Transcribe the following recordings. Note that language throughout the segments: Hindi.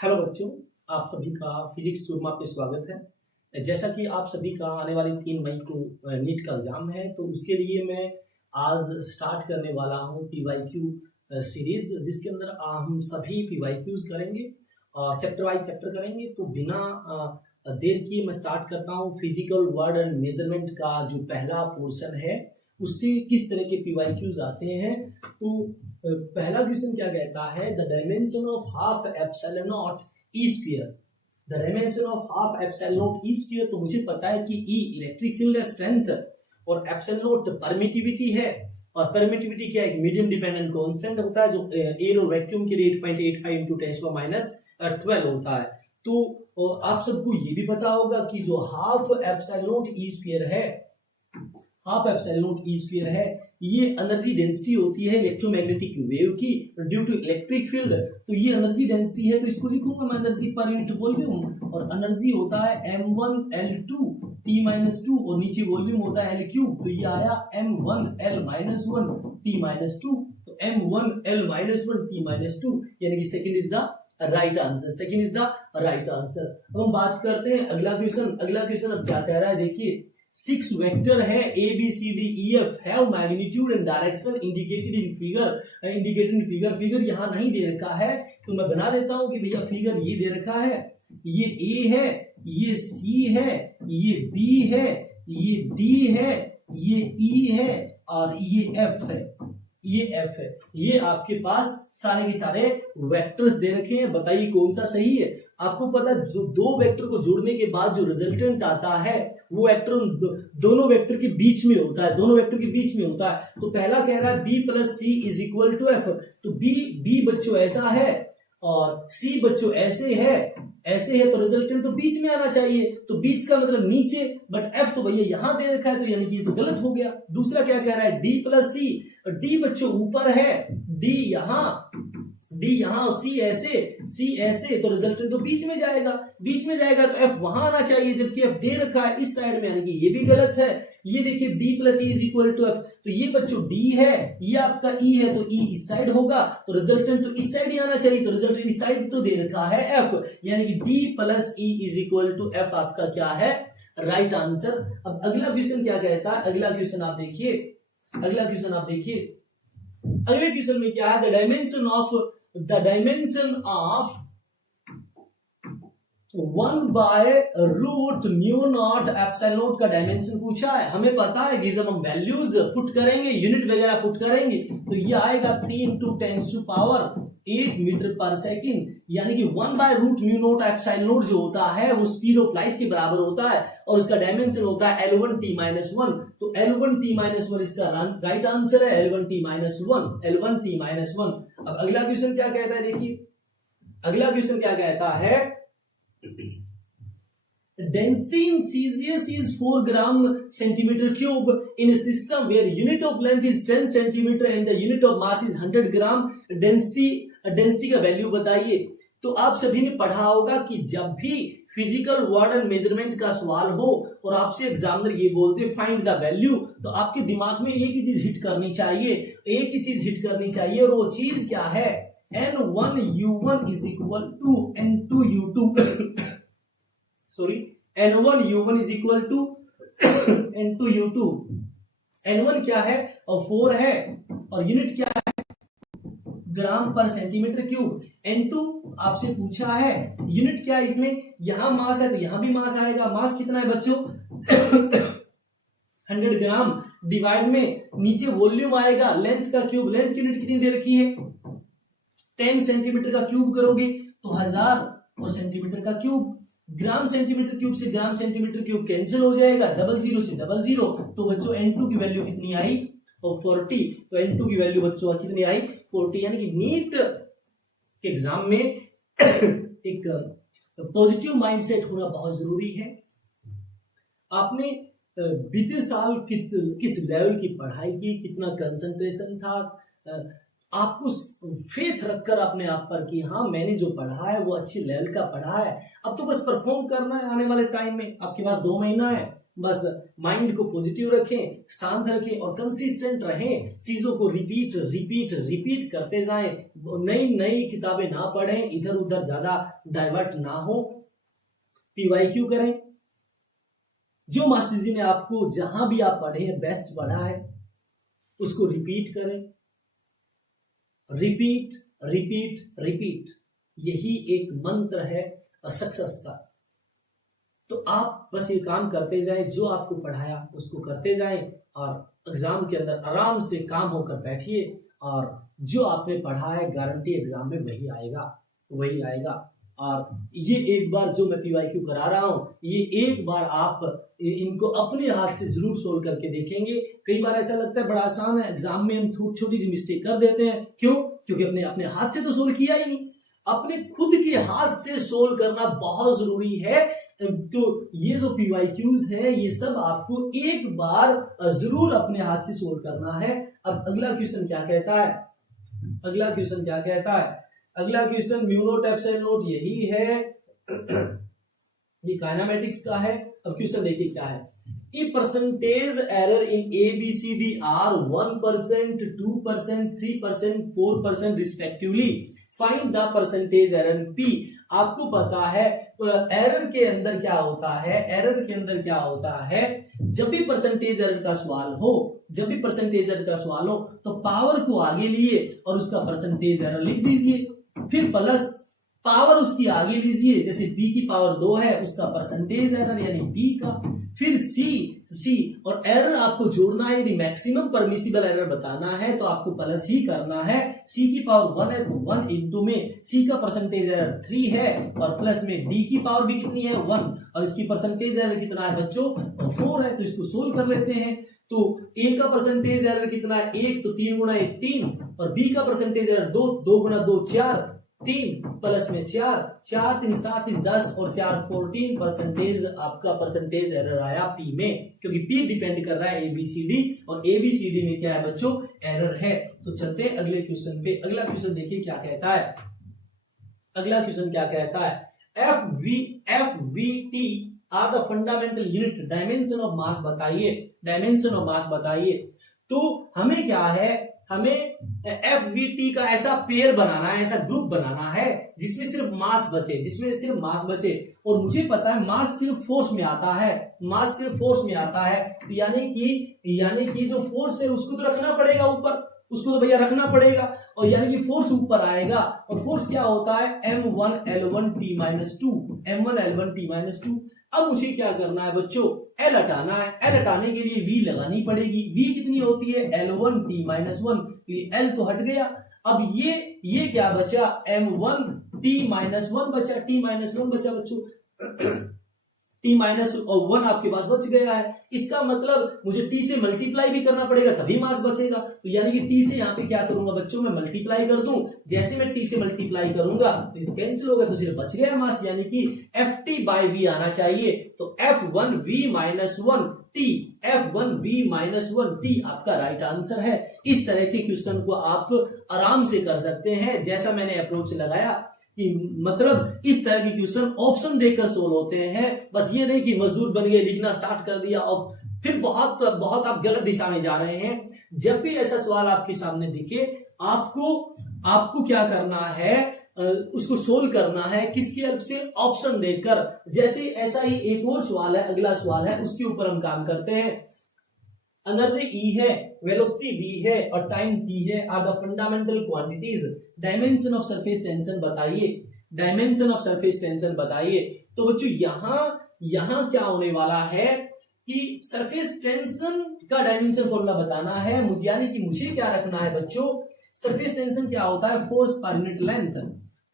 हेलो बच्चों, आप सभी का फिजिक्स सुरमा पे स्वागत है। जैसा कि आप सभी का आने वाली 3 मई को नीट का एग्जाम है, तो उसके लिए मैं आज स्टार्ट करने वाला हूं पीवाईक्यू सीरीज, जिसके अंदर हम सभी पीवाईक्यूज करेंगे और चैप्टर वाइज चैप्टर करेंगे। तो बिना देर किए मैं स्टार्ट करता हूं। फिजिकल वर्ड एंड मेजरमेंट का जो पहला पोर्शन है उससे किस तरह के पीवाईक्यूज आते हैं। तो पहला क्वेश्चन क्या कहता है, the dimension of half epsilon naught E square. The dimension of half epsilon naught E square, तो मुझे पता है कि ई इलेक्ट्रिक फील्ड स्ट्रेंथ और एप्सिलॉन नॉट परमिटिविटी है। और परमिटिविटी क्या है, मीडियम डिपेंडेंट कांस्टेंट होता है जो एयर और वैक्यूम के लिए 8.85 × 10⁻12 होता है। तो आप सबको ये भी पता होगा कि जो half epsilon naught E square है, half epsilon naught E square है, ये एनर्जी डेंसिटी होती है इलेक्ट्रोमैग्नेटिक वेव की ड्यू टू इलेक्ट्रिक फील्ड। तो ये एनर्जी डेंसिटी है, तो इसको लिखूंगा मैं एनर्जी पर यूनिट वॉल्यूम। और एनर्जी होता है m1L2 T-2 और नीचे वॉल्यूम होता है L3। तो ये आया m1L-1 T-2। तो m1L-1 T-2 यानी कि second is the right answer. Second is the right answer. अब हम बात करते हैं अगला क्वेश्चन। अगला क्वेश्चन अब क्या कह रहा है, देखिए 6 वेक्टर है A B C D E F have magnitude and direction indicated in figure. Figure यहां नहीं दे रखा है, तो मैं बना देता हूं कि भैया फिगर ये दे रखा है, ये A है, ये C है, ये B है, ये D है, ये E है और ये F है। ये F है। ये आपके पास सारे के सारे वेक्टर्स दे रखे हैं। बताइए कौन सा सही है। आपको पता है जो दो वेक्टर को जोड़ने के बाद जो रिजल्टेंट आता है वो वेक्टर दोनों वेक्टर के बीच में होता है, दोनों वेक्टर के बीच में होता है। तो पहला कह रहा है B + C = F। तो B बच्चों ऐसा है और C बच्चों ऐसे है, तो रिजल्टेंट तो बीच में आना चाहिए। तो बीच का मतलब नीचे, बट F तो भैया यहां दे रखा है, तो यानी कि ये तो गलत हो गया। दूसरा क्या कह रहा है, D + C। D बच्चों ऊपर है, D यहां और C ऐसे, तो रिजल्टेंट तो बीच में जाएगा तो F वहां आना चाहिए, जबकि F दे रखा है इस साइड में, यानी कि ये भी गलत है। ये देखिए D + E = F। तो ये बच्चों D है, ये आपका E है, तो E इस साइड होगा, तो रिजल्टेंट तो इस साइड ही आना चाहिए। तो रिजल्टेंट इस साइड तो दे रखा है F, यानी कि D + E = F आपका क्या है, राइट आंसर। अब अगला क्वेश्चन क्या कहता है, अगला क्वेश्चन आप देखिए। अगले क्वेश्चन में क्या है, द डायमेंशन ऑफ 1/√μ0 का डायमेंशन पूछा है। हमें पता है कि जब हम वैल्यूज पुट करेंगे, यूनिट वगैरह पुट करेंगे, तो ये आएगा 3 × 10⁸ मीटर पर सेकंड, यानी कि 1/√μ0 एप्सिलॉन जो होता है वो स्पीड ऑफ लाइट के बराबर होता है और उसका डायमेंशन होता है L1 T-1। तो L1 T-1 इसका राइट आंसर है, L1 T-1। अब अगला क्वेश्चन क्या कहता है, देखिए अगला क्वेश्चन क्या कहता है, density in Celsius is 4 g/cm³ in a system where unit of length is 10 cm and the unit of mass is 100 g। Density का वैल्यू बताइए। तो आप सभी ने पढ़ा होगा कि जब भी फिजिकल वर्ड एंड मेजरमेंट का सवाल हो और आपसे एग्जामिनर ये बोलते फाइंड द वैल्यू, तो आपके दिमाग में एक ही चीज हिट करनी चाहिए, और वो चीज क्या है, N1U1 = N2U2 sorry, N1U1 = N2U2। N1 क्या है, और 4 है, और यूनिट क्या है, g/cm³। N2 आपसे पूछा है, यूनिट क्या है इसमें, यहां मास है तो यहां भी मास आएगा। मास कितना है बच्चों 100 ग्राम, डिवाइड में नीचे वॉल्यूम आएगा, लेंथ का क्यूब, लेंथ की यूनिट कितनी दे रखी है 10 सेंटीमीटर का क्यूब करोगे तो 1000 और सेंटीमीटर का क्यूब। g/cm³ से g/cm³ कैंसिल हो जाएगा, 00 से 00। तो बच्चों N2 की वैल्यू कितनी आई, और 40। तो N2 की वैल्यू बच्चों कितनी आई, 40। यानी कि नीट के एग्जाम में एक पॉजिटिव माइंडसेट होना बहुत जरूरी है। आपने बीते साल किस लेवल की पढ़ाई की, कितना कंसंट्रेशन था, आपको फेथ रखकर अपने आप पर कि हाँ मैंने जो पढ़ा है वो अच्छी लेवल का पढ़ा है। अब तो बस परफॉर्म करना है। आने वाले टाइम में आपके पास 2 महीना है, बस माइंड को पॉजिटिव रखें, शांत रखें और कंसिस्टेंट रहें। चीजों को रिपीट रिपीट रिपीट करते जाएं। नई नई किताबें ना पढ़ें, इधर उधर ज्यादा डाइवर्ट ना हो। पीवाईक्यू करें। जो मास्टर जी ने आपको जहां भी आप पढ़े हैं बेस्ट पढ़ा है उसको रिपीट करें। रिपीट रिपीट रिपीट, यही एक मंत्र है सक्सेस का। तो आप बस ये काम करते जाएं, जो आपको पढ़ाया उसको करते जाएं और एग्जाम के अंदर आराम से काम होकर बैठिए और जो आपने पढ़ा है गारंटी एग्जाम में वही आएगा, वही आएगा। और ये एक बार जो मैं पीवाईक्यू करा रहा हूं, ये एक बार आप इनको अपने हाथ से जरूर सोल्व करके देखेंगे। कई बार ऐसा लगता है बड़ा आसान है, एग्जाम में हम छोटी सी मिस्टेक कर देते हैं। क्यों? क्योंकि अपने अपने हाथ से तो सोल्व किया ही नहीं। अपने खुद के हाथ से सोल्व करना बहुत जरूरी है। तो ये जो पीवाईक्यूज है ये सब आपको एक बार जरूर अपने हाथ से सोल्व करना है। अब अगला क्वेश्चन क्या कहता है? अगला क्वेश्चन क्या कहता है? अगला question mu naught epsilon not यही है, ये काइनेमेटिक्स का है। अब क्वेश्चन देखिए क्या है। If percentage error in A, B, C, D are 1%, 2%, 3%, 4% respectively, find the percentage error in P। आपको पता है एरर के अंदर क्या होता है, एरर के अंदर क्या होता है, जब भी परसेंटेज एरर का सवाल हो, जब भी परसेंटेज एरर का सवाल हो तो पावर को आगे लिए और उसका परसेंटेज एरर लिख दीजिए, फिर प्लस पावर उसकी आगे लीजिए, जैसे b की पावर 2 है उसका परसेंटेज एरर यानी b का, फिर c और एरर आपको जोड़ना है। यदि मैक्सिमम परमिसिबल एरर बताना है तो आपको प्लस ही करना है। c की पावर 1 है तो 1 इंटू में c का परसेंटेज एरर 3 है और प्लस में d की पावर भी कितनी है 1 और इसकी परसेंटेज एरर कितना है बच्चों 4 है। तो इसको सोल्व कर लेते हैं। तो a का परसेंटेज एरर कितना है 1, तो 3 गुना 1 3 और b का परसेंटेज एरर 2, 2 गुना 2 4, 3 प्लस में 4, 4 3 7 3 10 और 4 14 परसेंटेज आपका परसेंटेज एरर आया p में, क्योंकि p डिपेंड कर रहा है ABCD और ABCD में क्या है बच्चों एरर है। तो चलते हैं अगले क्वेश्चन पे। अगला क्वेश्चन देखिए क्या कहता है। अगला क्वेश्चन क्या कहता है, FVT are the fundamental unit, dimension of mass बताइए, डायमेंशन ऑफ मास बताइए। तो हमें क्या है, हमें FVT का ऐसा पेयर बनाना है, ऐसा ग्रुप बनाना है जिसमें सिर्फ मास बचे, जिसमें सिर्फ मास बचे। और मुझे पता है मास सिर्फ फोर्स में आता है, मास सिर्फ फोर्स में आता है, यानी कि जो फोर्स है उसको तो रखना पड़ेगा ऊपर, उसको तो भैया रखना पड़ेगा। और यानी कि फोर्स ऊपर आएगा और फोर्स क्या होता है M1L1T-2, M1L1T-2। अब मुझे क्या करना है बच्चों, L हटाना है। L हटाने के लिए V लगानी पड़ेगी। V कितनी होती है L1T-1, तो ये L तो हट गया। अब ये क्या बचा M1T-1 बचा, T-1 बचा बच्चों T-1 आपके पास बच गया है। इसका मतलब मुझे T से मल्टीप्लाई भी करना पड़ेगा तभी मास बचेगा। तो यानी कि T से यहाँ पे क्या करूंगा बच्चों, मैं मल्टीप्लाई कर दूं। जैसे मैं T से मल्टीप्लाई करूंगा तो कैंसिल होगा, तो सिर्फ बच गया मास, यानी कि FT/V आना चाहिए। तो F1V-1T, F1V-1T आपका राइट आंसर है। इस तरह के क्वेश्चन को आप आराम से कर सकते हैं, जैसा मैंने अप्रोच लगाया कि मतलब इस तरह के क्वेश्चन ऑप्शन देकर सोल्व होते हैं। बस ये नहीं कि मजदूर बन गए, लिखना स्टार्ट कर दिया और फिर बहुत आप गलत दिशा में जा रहे हैं। जब भी ऐसा सवाल आपके सामने दिखे आपको क्या करना है, उसको सोल्व करना है किसकी हेल्प से, ऑप्शन देखकर। जैसे ऐसा ही एक और सवाल है, अगला सवाल है, उसके ऊपर हम काम करते हैं। एनर्जी E है, वेलोसिटी V है और टाइम T है, are the fundamental quantities. Dimension of surface tension बताइए, डायमेंशन ऑफ सरफेस टेंशन बताइए। तो बच्चों यहां क्या होने वाला है कि सरफेस टेंशन का डायमेंशन फॉर्मूला बताना है मुझे, यानी कि मुझे क्या रखना है बच्चों, सरफेस टेंशन क्या होता है, फोर्स पर यूनिट लेंथ।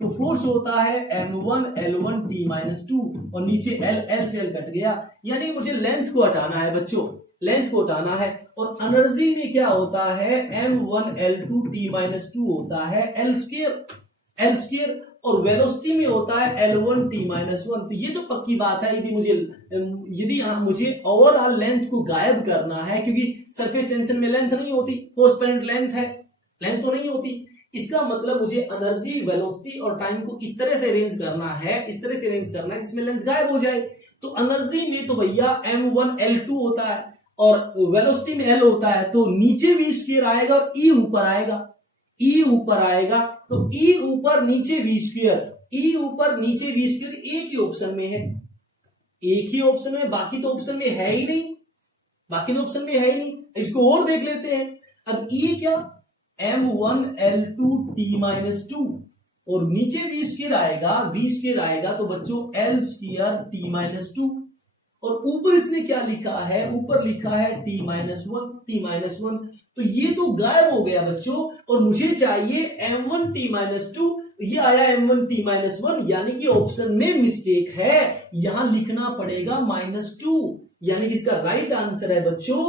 तो फोर्स होता है M1L1T-2 और नीचे L से L कट गया, यानी मुझे लेंथ को हटाना है बच्चों, लेंथ को हटाना है। और एनर्जी में क्या होता है M1L2T-2 होता है L स्क्वायर और वेलोसिटी में होता है L1T-1। तो ये तो पक्की बात है। यदि मुझे ओवरऑल लेंथ को गायब करना है, क्योंकि सरफेस टेंशन में लेंथ नहीं होती, फोर्स पर यूनिट लेंथ है, लेंथ तो नहीं होती। इसका मतलब मुझे एनर्जी, वेलोसिटी और टाइम को इस तरह से अरेंज करना है, इस तरह से अरेंज करना है जिसमें लेंथ गायब हो जाए। तो एनर्जी में तो भैया m1l2 होता है और वेलोसिटी में l होता है, तो नीचे v स्क्वायर आएगा और e ऊपर आएगा, e ऊपर आएगा, तो e ऊपर नीचे v स्क्वायर, e ऊपर नीचे v स्क्वायर एक ही ऑप्शन में है, एक ही ऑप्शन में, बाकी तो ऑप्शन में है ही नहीं, बाकी तो ऑप्शन में है ही नहीं। इसको और देख लेते हैं। अब e क्या, m1l2t-2 और नीचे v स्क्वायर आएगा, तो बच्चों l स्क्वायर t-2 और ऊपर इसने क्या लिखा है, ऊपर लिखा है t-1, तो ये तो गायब हो गया बच्चों, और मुझे चाहिए m1t-2, ये आया m1t-1, यानी कि ऑप्शन में मिस्टेक है, यहां लिखना पड़ेगा -2, यानी कि इसका राइट आंसर है बच्चों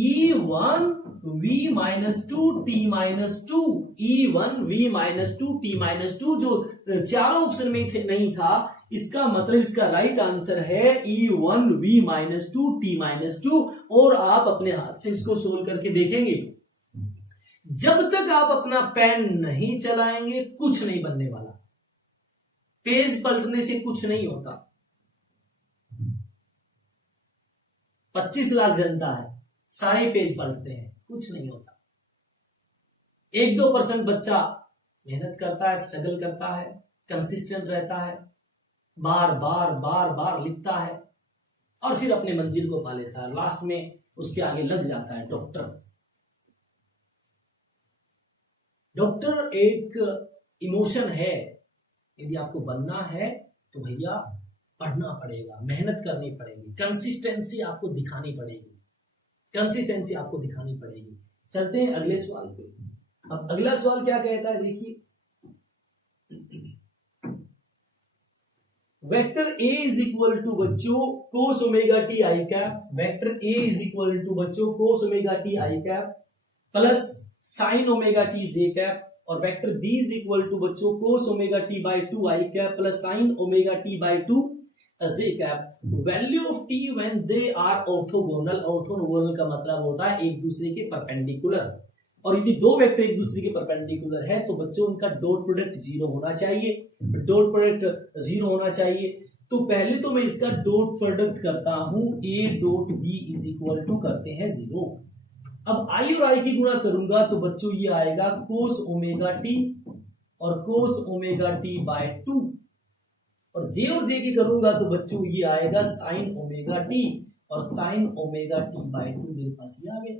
e1v-2t-2, e1v-2t-2, जो चारों ऑप्शन में नहीं था, इसका मतलब इसका राइट आंसर है e1v-2t-2, और आप अपने हाथ से इसको सोल्व करके देखेंगे। जब तक आप अपना पेन नहीं चलाएंगे कुछ नहीं बनने वाला, पेज पलटने से कुछ नहीं होता। 25 लाख जनता है, सारे पेज पलटते हैं, कुछ नहीं होता। 1-2% बच्चा मेहनत करता है, स्ट्रगल करता है, कंसिस्टेंट रहता है, बार बार लिखता है और फिर अपने मंजिल को पा लेता है, लास्ट में उसके आगे लग जाता है डॉक्टर एक इमोशन है। यदि आपको बनना है तो भैया पढ़ना पड़ेगा, मेहनत करनी पड़ेगी, कंसिस्टेंसी आपको दिखानी पड़ेगी। चलते हैं अगले सवाल पे। अब अगला सवाल क्या कहता है, देखिए, vector a is equal to बच्चों cos omega T I cap, vector a is equal to बच्चों कोस ओमेगा टी आई cap plus sine omega T जे कैप, और vector b is equal to बच्चों cos omega T by 2 I cap plus sine omega T by 2 J cap. Value of T when they are orthogonal, orthogonal का मतलब होता है एक दूसरे के परपेंडिकुलर, और यदि दो वेक्टर एक दूसरे के परपेंडिकुलर है तो बच्चों उनका डॉट प्रोडक्ट 0 होना चाहिए, डॉट प्रोडक्ट 0 होना चाहिए। तो पहले तो मैं इसका डॉट प्रोडक्ट करता हूं, a dot b is equal to करते हैं 0। अब i और i की गुणा करूंगा तो बच्चों ये आएगा कोस ओमेगा टी और कोस ओमेगा टी बाय 2, और j की करूंगा तो बच्चों ये आएगा साइन ओमेगा टी और साइन ओमेगा टी बाय 2, मेरे पास ये आ गया।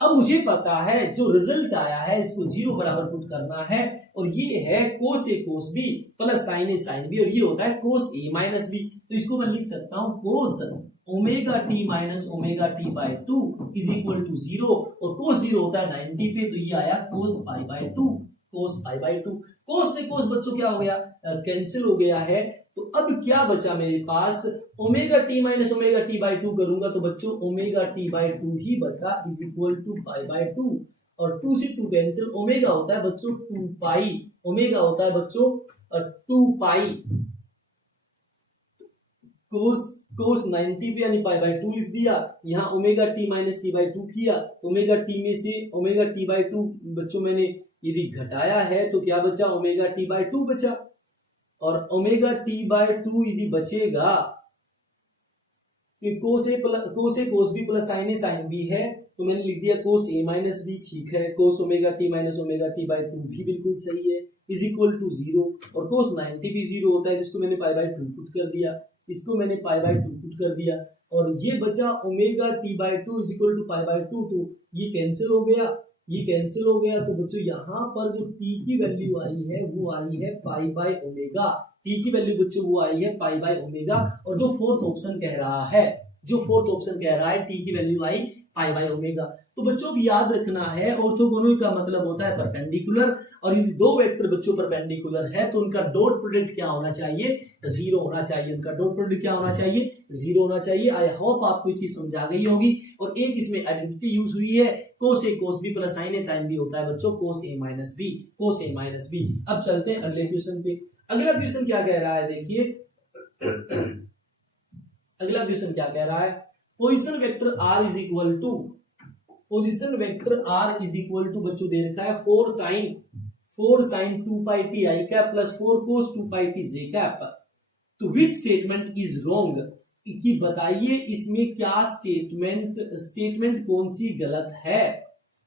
अब मुझे पता है जो रिजल्ट आया है इसको 0 बराबर पुट करना है, और ये है कोस ए कोस बी प्लस साइन ए साइन बी, और ये होता है कोस ए माइनस बी। तो इसको मैं लिख सकता हूं cos omega T minus omega t by 2 is equal to 0, और कोस 0 होता है 90 पे, तो ये आया कोस पाई बाय 2, कोस पाई बाय 2। कोस से कोस बच्चों क्या हो गया, कैंसिल हो गया है। तो अब क्या बचा मेरे पास, omega T minus omega T by 2 करूंगा तो बच्चों ओमेगा टी बाई 2 ही बचा is equal to pi by 2, और 2 से 2 कैंसिल, ओमेगा होता है बच्चों 2 पाई, ओमेगा होता है बच्चों 2 पाई कोस 90 पे यानी पाई बाय 2 लिख दिया, यहाँ omega T minus T by 2 किया, ओमेगा टी में से ओमेगा टी बाई 2 बच्चों मैंने यदि घटाया है तो क्या बचा, ओमेगा टी बाई 2 बचा, और ओमेगा टी बाय 2 यदि बचेगा कोस ए कोस बी प्लस साइन ए साइन बी है, तो मैंने लिख दिया कोस ए माइनस बी, ठीक है, cos omega T minus omega t by 2 भी बिल्कुल सही है, इज इक्वल टू 0, और कोस 90 भी 0 होता है, जिसको मैंने पाई बाय 2 पुट कर दिया, इसको मैंने पाई बाय 2 पुट कर दिया, और ये बचा omega t by 2 is equal to pi by 2, तो ये कैंसिल हो गया, तो बच्चों यहाँ पर जो t की वैल्यू आई है वो आई है पाई बाय ओमेगा, t की वैल्यू बच्चों वो आई है पाई बाय ओमेगा, और जो फोर्थ ऑप्शन कह रहा है t की value I pi by omega. तो बच्चों अब याद रखना है ऑर्थोगोनल का मतलब होता है परपेंडिकुलर, और यदि दो वेक्टर बच्चों परपेंडिकुलर है तो उनका डॉट प्रोडक्ट क्या होना चाहिए, 0 होना चाहिए, उनका डॉट प्रोडक्ट क्या होना चाहिए, 0 होना चाहिए। आई होप आपको ये चीज समझा गई होगी। और एक इसमें आइडेंटिटी यूज हुई है, कोस ए कोस बी प्लस साइन ए साइन बी होता है बच्चों कोस ए माइनस बी, कोस ए माइनस बी। अब चलते हैं अगले क्वेश्चन पे। अगला क्वेश्चन क्या कह रहा है, देखिए अगला क्वेश्चन क्या कह रहा है, position vector r is equal to, position vector r is equal to बच्चों दे रखा है 4 साइन 2 पाई टी आई cap plus 4 cos 2 pi t जे कैप। तो विच स्टेटमेंट इज रॉन्ग, कि बताइए इसमें क्या स्टेटमेंट कौन सी गलत है।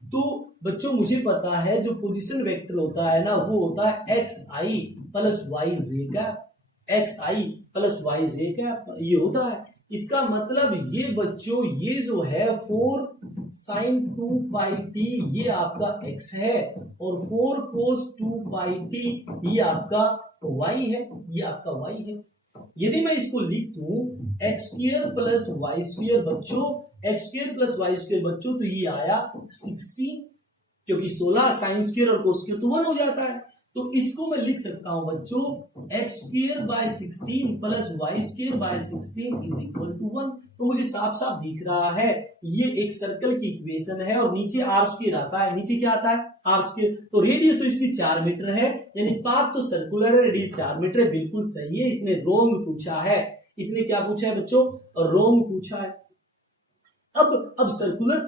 तो बच्चों मुझे पता है जो पोजीशन वेक्टर होता है ना वो होता है xi प्लस वाई जे कैप, xi प्लस वाई जे कैप, ये होता है। इसका मतलब ये बच्चों ये जो है 4 sin 2 pi t ये आपका x है और 4 cos 2 pi t ये आपका y है, ये आपका y है। यदि मैं इसको लिख दूं X square plus Y square बच्चों, x square plus Y square बच्चों, तो ये आया 16, क्योंकि 16 साइन स्क्वायर और कोस स्क्वायर तो 1 हो जाता है। तो इसको मैं लिख सकता हूं बच्चों x square by 16 plus Y square by 16 is equal to 1। तो मुझे साफ साफ दिख रहा है ये एक सर्कल की इक्वेशन है और नीचे आर स्क्वायर आता है, नीचे क्या आता है आर स्क्वायर, तो रेडियस तो इसकी 4 मीटर है, यानी पाथ तो सर्कुलर है, रेडियस 4 मीटर है, बिल्कुल सही है। इसने रोंग पूछा है, इसने क्या पूछा है बच्चों, रोंग पूछा है। अब सर्कुलर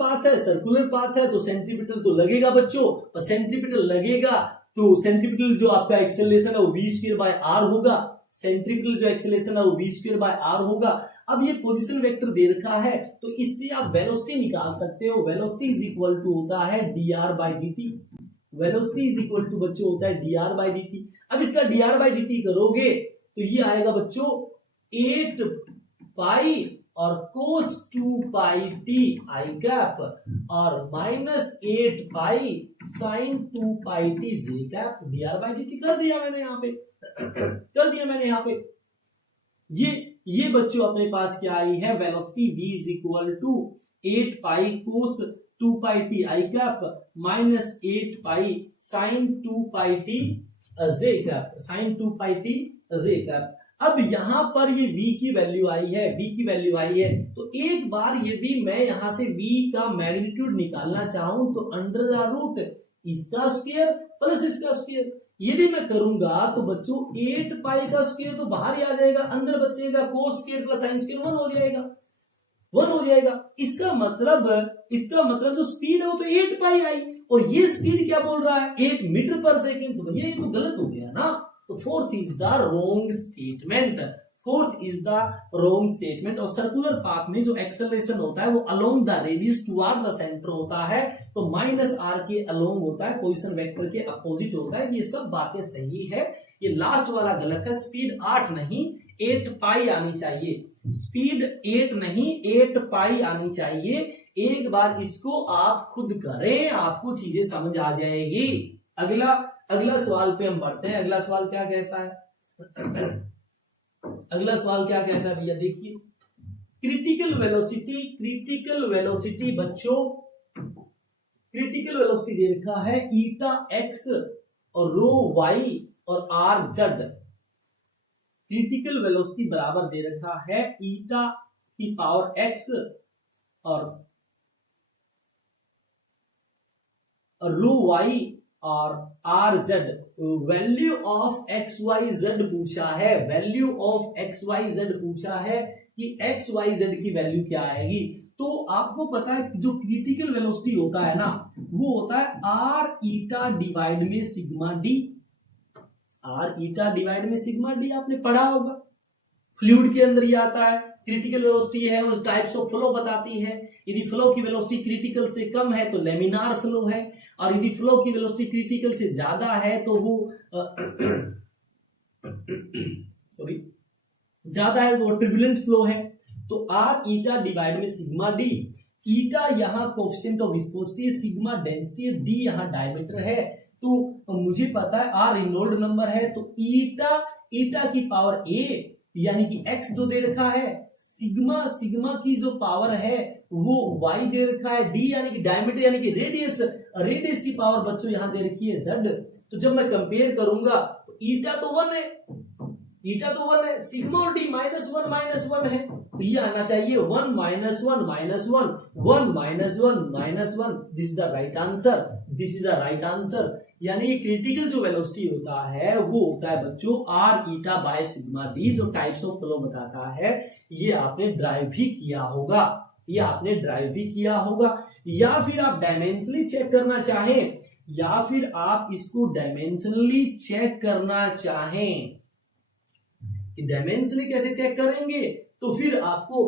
पाथ है तो सेंट्रीपिटल तो लगेगा बच्चों, और सेंट्रीपिटल लगेगा तो सेंट्रीपिटल जो आपका एक्सेलरेशन है वो v स्क्वायर बाय r होगा, सेंट्रीपिटल जो एक्सेलरेशन है वो v स्क्वायर बाय r होगा। अब ये पोजीशन वेक्टर दे रखा है तो इससे आप वेलोसिटी निकाल सकते हो, वेलोसिटी इज इक्वल टू होता है dr by dt, velocity is equal to बच्चों होता है dr बाय dt। अब इसका dr बाय dt करोगे तो ये आएगा बच्चों 8 पाई और cos 2 pi t i cap और minus 8 pi sin 2 pi t j cap dr by dt कर दिया मैंने यहाँ पे, कर दिया मैंने यहाँ पे। ये बच्चों अपने पास क्या आई है, velocity v is equal to 8 pi cos 2 pi t i cap minus 8 pi sin 2 pi t j cap, sin 2 pi t j cap. अब यहां पर ये v की वैल्यू आई है, v की वैल्यू आई है, तो एक बार यदि मैं यहां से v का मैग्नीट्यूड निकालना चाहूं तो अंडर द रूट इसका स्क्वायर प्लस इसका स्क्वायर, यदि मैं करूंगा तो बच्चों 8 पाई का स्क्वायर तो बाहर ही आ जाएगा, अंदर बचेगा cos square plus sine square 1 हो जाएगा, 1 हो जाएगा। इसका मतलब जो स्पीड है वो तो 8 पाई आई और ये स्पीड क्या बोल रहा है 8 मीटर पर सेकेंड, तो भैया ये तो गलत हो गया ना। तो fourth is the wrong statement, fourth is the wrong statement. और सर्कुलर पाथ में जो एक्सेलरेशन होता है वो along the radius toward the centre होता है, तो माइनस आर के अलोंग होता है, पोजीशन वेक्टर के अपोजिट होता है। ये सब बातें सही है, ये लास्ट वाला गलत है। स्पीड 8 नहीं 8 पाई आनी चाहिए, स्पीड 8 नहीं 8 पाई आनी चाहिए। एक बार इसको आप खुद करें, आपको चीजें समझ आ जाएगी। अगला सवाल पे हम बढ़ते हैं। अगला सवाल क्या कहता है, अगला सवाल क्या कहता है भैया देखिए, क्रिटिकल वेलोसिटी बच्चों, क्रिटिकल वेलोसिटी दे रखा है ईटा एक्स और रो वाई और आर जेड। क्रिटिकल वेलोसिटी बराबर दे रखा है ईटा की पावर एक्स और रो वाई और r z. Value of x y z पूछा है, value of x y z पूछा है कि एक्स वाई जेड की वैल्यू क्या आएगी। तो आपको पता है जो क्रिटिकल वेलोसिटी होता है ना वो होता है आर ईटा डिवाइड में sigma D, R eta divide में सिग्मा डी आपने पढ़ा होगा, फ्लूइड के अंदर ये आता है। क्रिटिकल वेलोसिटी है उस टाइप्स ऑफ फ्लो बताती है, यदि फ्लो की वेलोसिटी क्रिटिकल से कम है तो लेमिनार फ्लो है, और यदि फ्लो की वेलोसिटी क्रिटिकल से ज्यादा है तो वो सॉरी ज्यादा है तो टर्बुलेंट फ्लो है। तो आर ईटा डिवाइड में सिग्मा डी, ईटा यहाँ coefficient of viscosity, sigma density, D यहाँ डायमीटर है। तो मुझे पता है आर रिनोल्ड नंबर है, तो ईटा की पावर ए यानी कि x जो दे रखा है, सिग्मा की जो पावर है वो y दे रखा है, d यानी कि डायमीटर यानी कि रेडियस की पावर बच्चों यहां दे रखी है z। तो जब मैं कंपेयर करूंगा तो ईटा तो 1 है, सिग्मा और d -1 है, तो ये आना चाहिए 1 -1 -1 this is the right answer, this is the right answer. यानी ये क्रिटिकल जो वेलोसिटी होता है वो होता है बच्चों R eta by sigma D, जो टाइप्स ऑफ फ्लो बताता है। ये आपने ड्राइव भी किया होगा, ये आपने ड्राइव भी किया होगा, या फिर आप डायमेंशनली चेक करना चाहें, या फिर आप इसको डायमेंशनली चेक करना चाहें डायमेंशन कैसे चेक करेंगे, तो फिर आपको,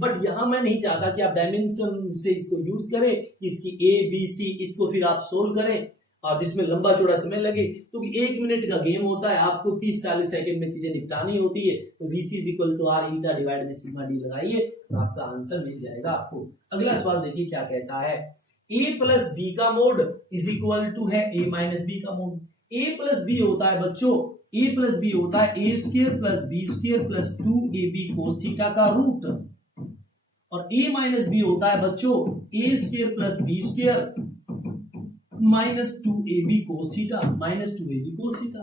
बट यहां मैं नहीं चाहता कि आप डायमेंशन से इसको यूज करें, इसकी ए बी सी इसको फिर आप सोल्व करें और जिसमें लंबा चौड़ा समय लगे, क्योंकि 1 मिनट का गेम होता है, आपको 30-40 सेकंड में चीजें निपटानी होती है। तो VC = R ईटा डिवाइड में सिग्मा D लगाइए, तो आपका आंसर मिल जाएगा आपको। अगला सवाल देखिए क्या कहता है, a + b का मोड = है a - b का मोड। a + b होता है बच्चों, a + b होता है a² + b² + 2ab cos theta का रूट, और a - b होता है बच्चों a² + b² -2ab cos theta, -2ab cos theta.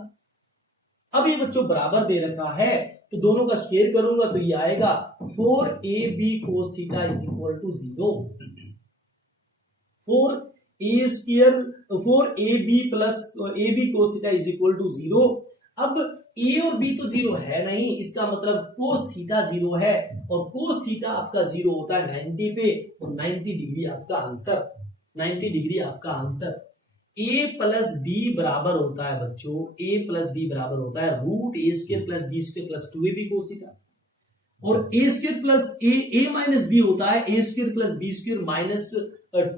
अब ये बच्चों बराबर दे रखा है, तो दोनों का स्क्वायर करूंगा तो ये आएगा 4ab cos theta = 0। 4ab + ab cos theta = 0। अब a और b तो 0 है नहीं, इसका मतलब cos थीटा 0 है, और cos थीटा आपका 0 होता है 90 पे, तो 90 डिग्री आपका आंसर, 90 डिग्री आपका आंसर। a + b बराबर होता है बच्चों, a + b बराबर होता है √a² + b² + 2ab cos theta, और a² + a - b होता है a² + b² -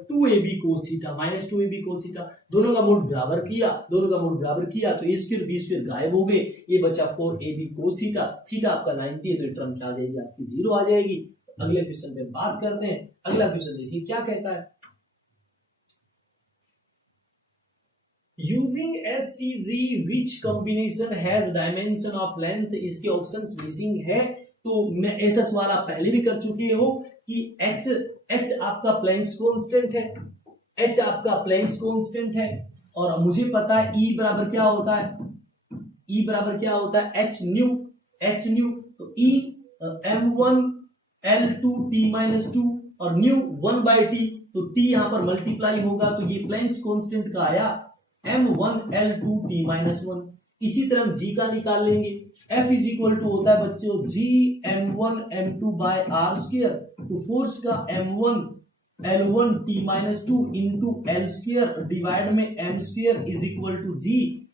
2ab cos theta, -2ab cos theta. दोनों का मोड बराबर किया, दोनों का मोड बराबर किया तो a² b² गायब हो गए, ये बचा 4ab cos थीटा। थीटा आपका 90 है, तो टर्म क्या आ जाएगी आपकी 0 आ जाएगी। अगले क्वेश्चन पे बात करते हैं। अगला क्वेश्चन देखिए क्या कहता है, using HCG which combination has dimension of length, इसके ऑप्शंस मिसिंग है। तो मैं ऐसा सवाल आप पहले भी कर चुके हो कि h आपका प्लैंक्स कांस्टेंट है, h आपका प्लैंक्स कांस्टेंट है, और मुझे पता है E बराबर क्या होता है, E बराबर क्या होता है h न्यू, तो E m1 L2 T-2 और न्यू 1/t, तो T यहां पर मल्टीप्लाई होगा, तो ये प्लैंक्स कांस्टेंट का आया m1 L2 T-1। इसी तरह हम g का निकाल लेंगे, F = होता है बच्चों g m1 m2/r², तो फोर्स का m1 L1 T-2 into L² divide में m²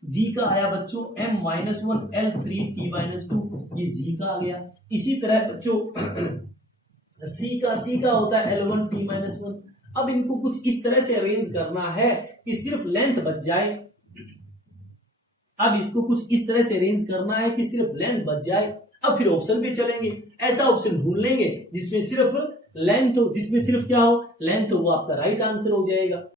g का आया बच्चों m-1 L3 T-2, ये g का आ गया। इसी तरह बच्चों c का होता है L1 T-1। अब इनको कुछ इस तरह से अरेंज करना है कि सिर्फ लेंथ बच जाए, अब इसको कुछ इस तरह से अरेंज करना है कि सिर्फ लेंथ बच जाए। अब फिर ऑप्शन पे चलेंगे, ऐसा ऑप्शन ढूंढ लेंगे जिसमें सिर्फ लेंथ हो, जिसमें सिर्फ क्या हो, लेंथ हो, वो आपका राइट आंसर हो जाएगा।